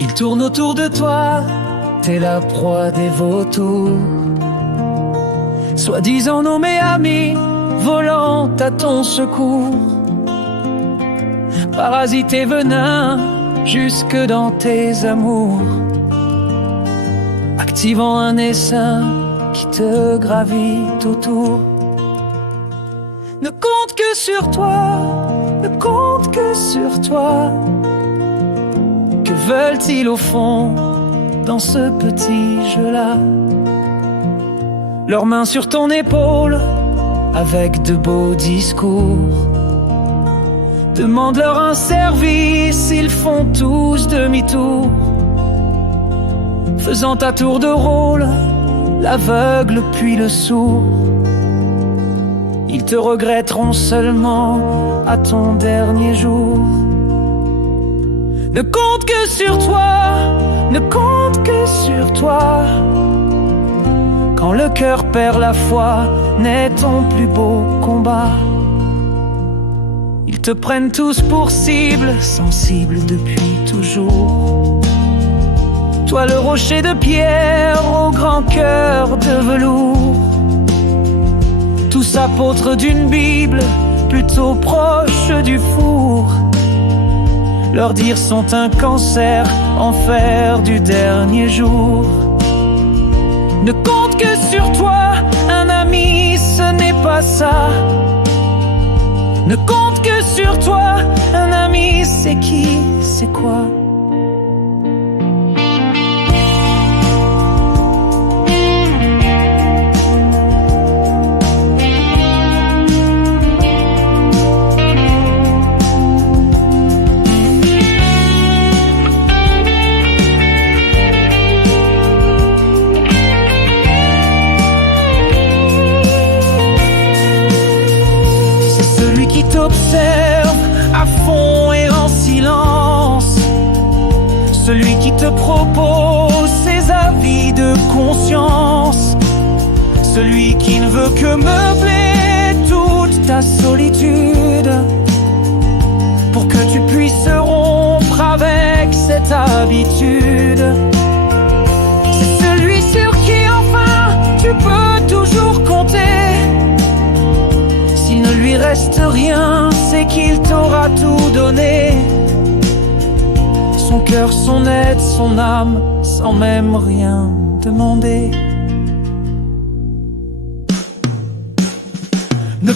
Il tourne autour de toi, t'es la proie des vautours. Soi-disant nommé ami, volant à ton secours. Parasité venin, jusque dans tes amours. Activant un essaim qui te gravite autour. Ne compte que sur toi, ne compte que sur toi. Que veulent-ils au fond dans ce petit jeu-là? Leurs mains sur ton épaule, avec de beaux discours. Demande-leur un service, ils font tous demi-tour. Faisant à tour de rôle, l'aveugle puis le sourd. Ils te regretteront seulement à ton dernier jour. Ne compte que sur toi, ne compte que sur toi. Quand le cœur perd la foi, naît ton plus beau combat. Ils te prennent tous pour cible, sensible depuis toujours. Toi le rocher de pierre au grand cœur de velours. Tous apôtres d'une Bible, plutôt proches du four. Leurs dires sont un cancer, enfer du dernier jour. Ne compte que sur toi, un ami, ce n'est pas ça. Ne compte que sur toi, un ami, c'est qui, c'est quoi? Qui t'observe à fond et en silence, celui qui te propose ses avis de conscience, celui qui ne veut que meubler toute ta solitude, pour que tu puisses rompre avec cette habitude. C'est celui sur qui enfin tu peux toujours compter. S'il ne lui reste rien, c'est qu'il t'aura tout donné. Son cœur, son aide, son âme, sans même rien demander. Ne